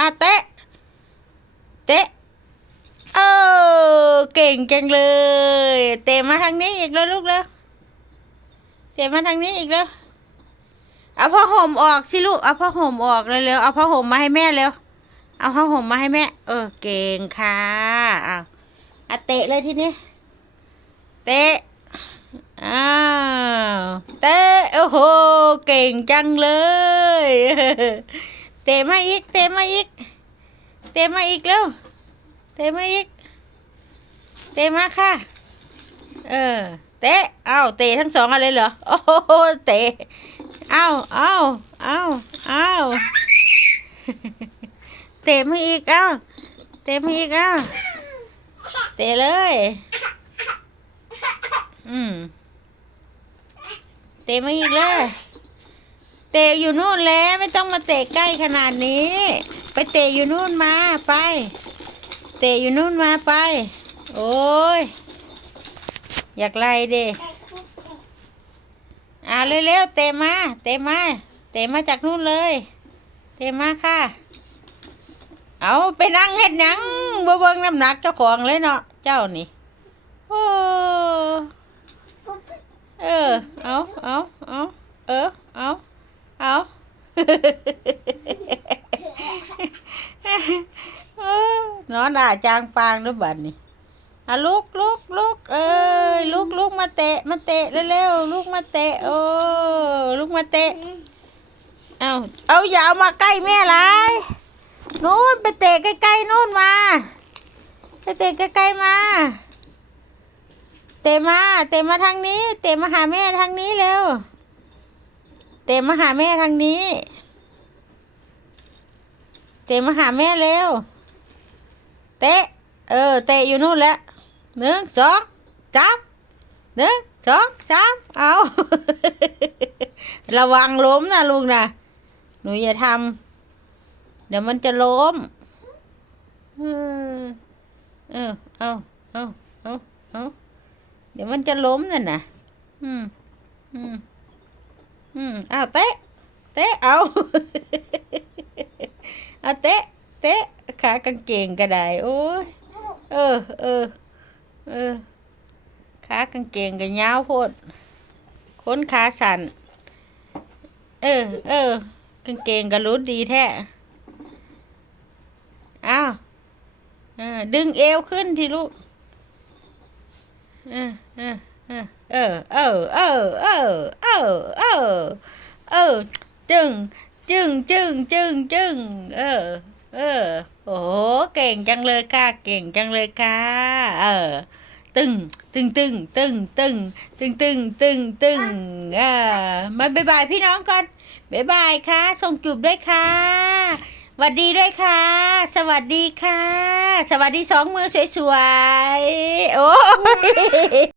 อะเตะ เตะ เออ เก่งจังเลย เตะมาทางนี้อีกแล้วลูกแล้วเตะมาทางนี้อีกแล้ว เอาผ้าห่มออกสิลูก เอาผ้าห่มออกเร็วๆเอาผ้าห่มมาให้แม่เร็ว เอาผ้าห่มมาให้แม่ เออ เก่งค่ะอ้าวอะเตะเลยทีนี้ เตะอ้าวเตะโอ้โห เก่งจังเลย เตะมาอีก เตะมาอีก เตะมาอีกเร็ว เตะมาอีก เตะมาค่ะ เออ เตะ เอาเตะทั้งสองอะไรเหรอ โอ้โห เตะ เอาเอาเอาเอาเตะมาอีก เอาเตะมาอีก เอาเตะเลย อืม เตะมาอีกเลย เตะอยู่นู่นแล้วไม่ต้องมาเตะใกล้ขนาดนี้ ไปเตะอยู่นู่นมาไป เตะอยู่นู่นมาไป โอ้ยอยากไล่เดิอ่าเร็วๆเตะมา เตะมา เตะมาจากนู่นเลย เตะมาค่ะ เอาไปนั่งเฮ็ดหยังบ่เบิ่งน้ำหนักเจ้าของเลยเนาะเจ้านี่โอ้อ เอาเอาเอาเออ เอาเอา เออ นอนอะจางปางด้วยบัดนี่อะลุกลุกลุกเอ้ยลุกลุกมาเตะมาเตะเร็วๆลุกมาเตะโอ้ลุกมาเตะเอาเอาอย่าเอามาใกล้แม่ลายนู้นไปเตะใกล้ๆนู่นมาไปเตะใกล้ๆมาเตะมาเตะมาทางนี้ เตะมาหาแม่ทางนี้เร็วเตะมาหาแม่ทางนี้ เตะมาหาแม่เร็ว เตะ เออ เตะอยู่นู่นแหละหนึ่งสองสามหนึ่งสองสามเอา ระวังล้มนะลูกนะหนูอย่าทำเดี๋ยวมันจะล้ม เออ เออ เอาเอาเอาเอาเดี๋ยวมันจะล้มนั่นน่ะอืม อืม อืมเอาเตะ เตะเอา เอาเตะ เตะ ขากางเกงก็ได้ โอ้ย เออ เออ เออ ขากางเกงก็ยาวโพดค้นขาสั่น เออ เออ กางเกงก็รู้ดีแท้ อ้าวเออดึงเอวขึ้นทีลูก เออ เออ เออ เออ เออ เออ เออ เออ เออจึง จึ้งจึ้งจึ้งจึ้งเออ เออ โอ้โหเก่งจังเลยค่ะ เก่งจังเลยค่ะ เออ ตึงตึงตึงตึงตึงตึงตึงตึงตึงเออมาบายบายพี่น้องก่อนบายบายค่ะ ส่งจูบด้วยค่ะสวัสดีด้วยค่ะ สวัสดีค่ะ สวัสดีสองมือสวยๆ โอ้